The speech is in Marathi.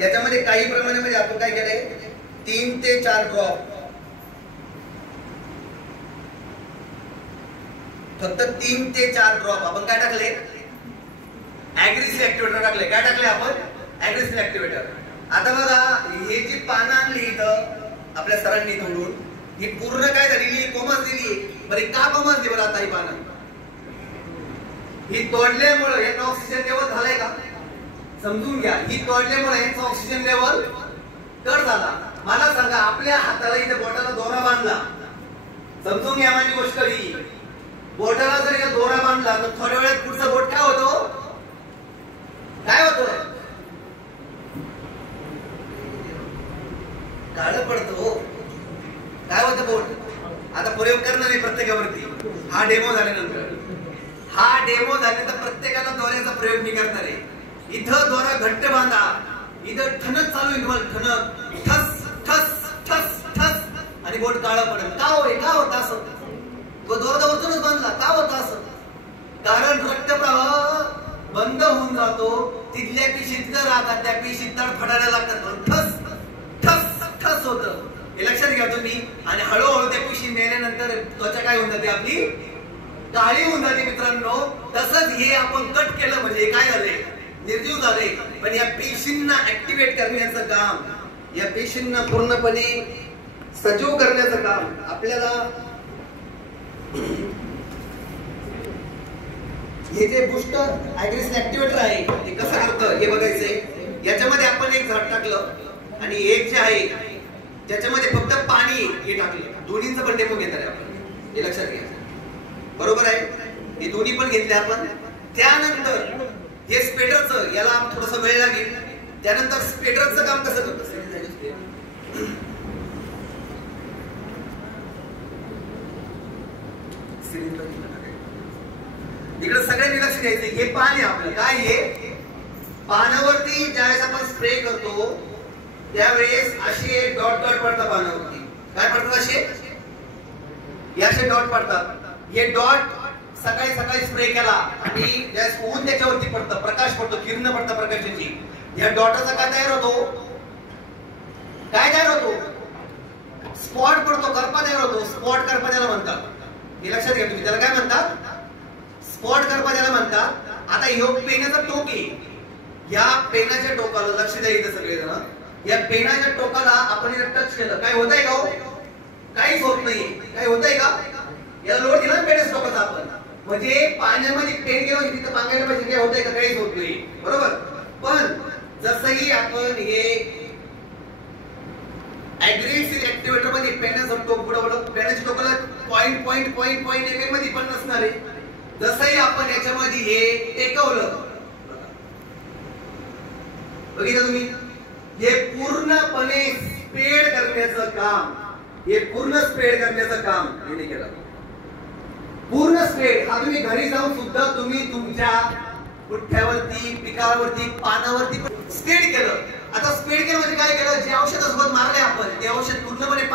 याच्यामध्ये काही प्रमाणामध्ये आपण काय केलंय 3 ते 4 ड्रॉप, फक्त 3 ते 4 ड्रॉप आपण काय टाकले, ऍग्रेसिव्ह ऍक्टिव्हेटर टाकले. काय टाकले आपण, ऍग्रेसिव्ह ऍक्टिव्हेटर. आता बघा हे जी पानं आणली इथं आपल्या सरांनी तोडून, ही पूर्ण काय झालेली, कोमजलेली. बरं का कोमजली बरं आता ही पानं, ही तोडल्यामुळे यांना ऑक्सिजन लेवल झालाय का, समजून घ्या. ही तोडल्यामुळे यांचा ऑक्सिजन लेवल कट झाला. मला सांगा आपल्या हाताला इथे बोटाला दोरा बांधला, समजून घ्या माझी गोष्ट ही, बोटाला जर या दोरा बांधला तर थोड्या वेळात पुढचा बोट काय होतो, काय होतो, काळं पडतो. काय होतं बोट. आता प्रयोग करणार आहे प्रत्येकावरती. हा डेमो झाल्यानंतर, हा डेमो झाल्यानंतर प्रत्येकाला दोऱ्याचा प्रयोग मी करणार आहे. इथं दोरा घट्ट बांधा, इथं ठणक चालू आहे तुम्हाला, ठणक, ठस ठस ठस ठस, आणि बोट काळं पडेल. का होय, का होत असं, तो दोरा वरतूनच बांधला, का होत असं, कारण रक्तप्रवाह बंद होऊन जातो. तिथल्या पेशी तिथं राहतात, त्या पेशी तडफडायला लागतात, ठस ठस ठस होतं. हे लक्षात घ्या तुम्ही. आणि हळूहळू त्या पेशी मेल्यानंतर त्वचा काय होऊन जाते, आपली काळी होऊन जाते मित्रांनो. तसंच हे आपण कट केलं म्हणजे काय झालंय, निर्जीव झाले. पण या पेशींना ऍक्टिव्हेट करण्याचं काम, या पेशींना पूर्णपणे सजीव करण्याचं काम आपल्याला हे जे बूस्टर ऍग्रेसिव्ह ऍक्टिव्हेटर आहे ते कसं करतं हे बघायचंय. याच्यामध्ये आपण एक झाड टाकलं आणि एक जे आहे ज्याच्यामध्ये फक्त पाणी हे टाकलं. दोन्हींचं पण डेमो घेणार आहे आपण, हे लक्षात घ्या. बरोबर आहे, हे दोन्ही पण घेतले आपण. त्यानंतर हे स्पेडरचं, याला थोडासा वेळ लागेल. त्यानंतर स्पेडरचं काम कसं करतं, इकडे सगळ्यांनी लक्ष द्यायचं. हे पान आहे आपलं, काय हे पानावरती ज्यावेळेस आपण स्प्रे करतो त्यावेळेस असे डॉट डॉट पडतात पानावरती. काय पडतात, असे डॉट पडतात. हे डॉट सकाळी सकाळी स्प्रे केला आणि ज्यावेळेस ऊन त्याच्यावरती पडतं, प्रकाश पडतो, किरण पडतं प्रकाशाची, या डॉटचा काय तयार होतो, काय तयार होतो, स्पॉट पडतो, करपा तयार होतो. स्पॉट करपा त्याला म्हणतात, हे लक्षात घ्या तुम्ही. त्याला काय म्हणतात, स्पॉट करपा त्याला म्हणतात. आता ह्यो पेनाचा टोक आहे, या पेनाच्या टोकाला लक्ष द्या इथं सगळेजण. या पेनाच्या टोकाला आपण इथं टच केलं, काय होतंय का, काहीच होत नाही. काय होतंय का, याला लोड दिला पेनाच्या टोकाचा आपण, म्हणजे पाण्यामध्ये पेन गेलं तिथं पांगायला पाहिजे, काय होतंय का, काहीच होत नाही. बरोबर. पण जसंही आपण हे ऍग्रेसिव्ह ऍक्टिव्हेटर मध्ये पेनाचं टोक बुडवलं, पेनाच्या टोकाला point point point point MM मध्ये पण नसणार आहे. जसंही आपण याच्यामध्ये हे टेकवलं, बघितलं तुम्ही, हे पूर्णपणे स्प्रेड करण्याचं काम, हे पूर्ण स्प्रेड करण्याचं काम यांनी केलं. पूर्ण स्प्रेड हा तुम्ही घरी जाऊन सुद्धा तुम्ही तुमच्या गुठ्ठ्यावरती, पिकावरती, पानावरती स्प्रेड केलं. आता स्प्रेड केलं म्हणजे काय केलं, जे औषधासोबत मारले आपण ते औषध पूर्णपणे